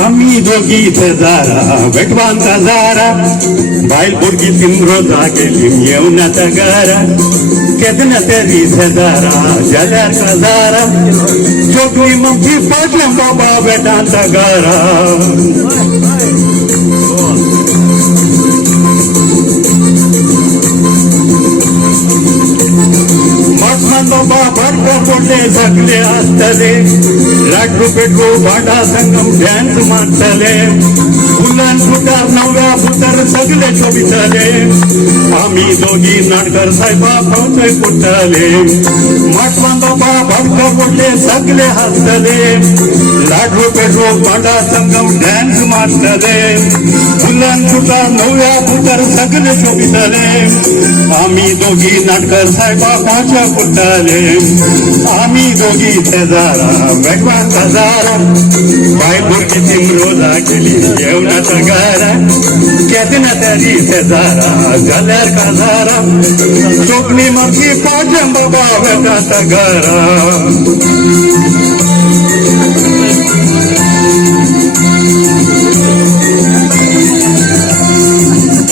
आम्ही दोघी Zara वेटवांचा Zara बायल पोरगी तिमरोजा गेली येवनाचा गारा केदना तरी जारा जाल्यार जारा जोगली मग पाटल्या बाबा बेटांचा गारा बाबा भडको पडले झगले असतले लाडू पेटू भाडा संगम डॅन्स मारतले फुलान फुटार नव्या फुटार सगळे शोभितले आम्ही दोघी नाटकर साहेबा पावतोय कुठले मटवान बाबा भडको पडले सगळे हसतले लाडू पेटू भाडा संगम डॅन्स मारतले फुलान फुटार नव्या फुटार सगळे शोभितले आम्ही दोघी नाटकर साहेबा पावच्या कुठले आम्ही दोघी जारा वेटवांचा जारा बायल पोरगी तिमरोजा गेली येवनाचा गारा केदना तरी जारा जाल्यार जारा जोगली मग पाटल्या बाबा बेटांचा गारा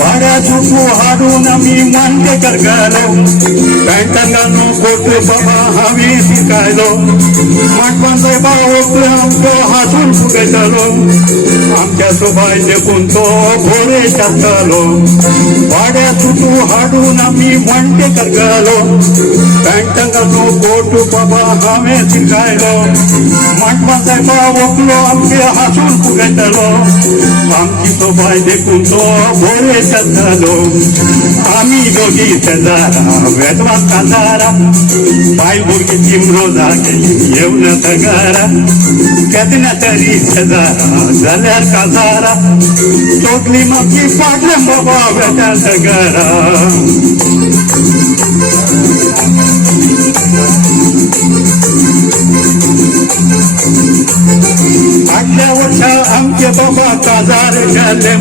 भाड्या चुकू हाडून आम्ही मांडे करगालो पॅन्टांगानो कोट बाबा हावी शिकायलो माटवान साहेबा ओळखले आमचो हासून फुगयतालो आमच्या सोबाय देखून तो भोरे टाकतालो भाड्या चुकू हाडून आम्ही मांडे करगालो पॅन्टांगानो कोट बाबा हावे शिकायलो माटवान साहेबा ओळखलो आमचे हासून फुगयतालो आमची सोबाय देखून तो भोरे टाकतालो आम्ही दोघी जारा वेटवांचा जारा बायल पोरगी तिमरोजा गेली येवनाचा गारा केदना तरी जारा जाल्यार जारा जोगली मग पाटल्या बाबा बेटांचा गारा आटल्या वर्षा आमचे बाबा काजार झाले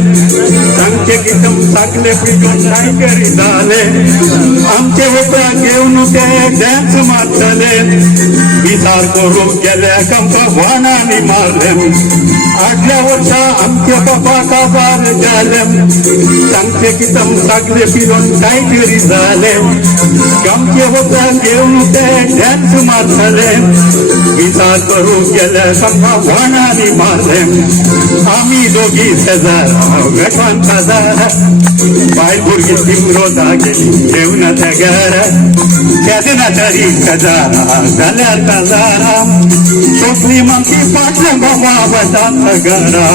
सांगचे कितम साकले पिटून नाही करी झाले आमचे होता घेऊन ते डॅन्स मारतले विचार करून गेल्या आमका वाणाने मारले आटल्या वर्षा आमचे बाबा काजार झाले सांगचे कितम साकले पिटून काय करी झाले आमचे होता घेऊन ते डॅन्स मारतले विचार करून गेल्या आमका वाणाने मारले आम्ही दोघी जारा वेटवांचा जारा बायल पोरगी तिमरोजा गेली येवनाचा गारा केदना तरी जारा जाल्यार जारा जोगली मग पाटल्या बाबा बेटांचा गारा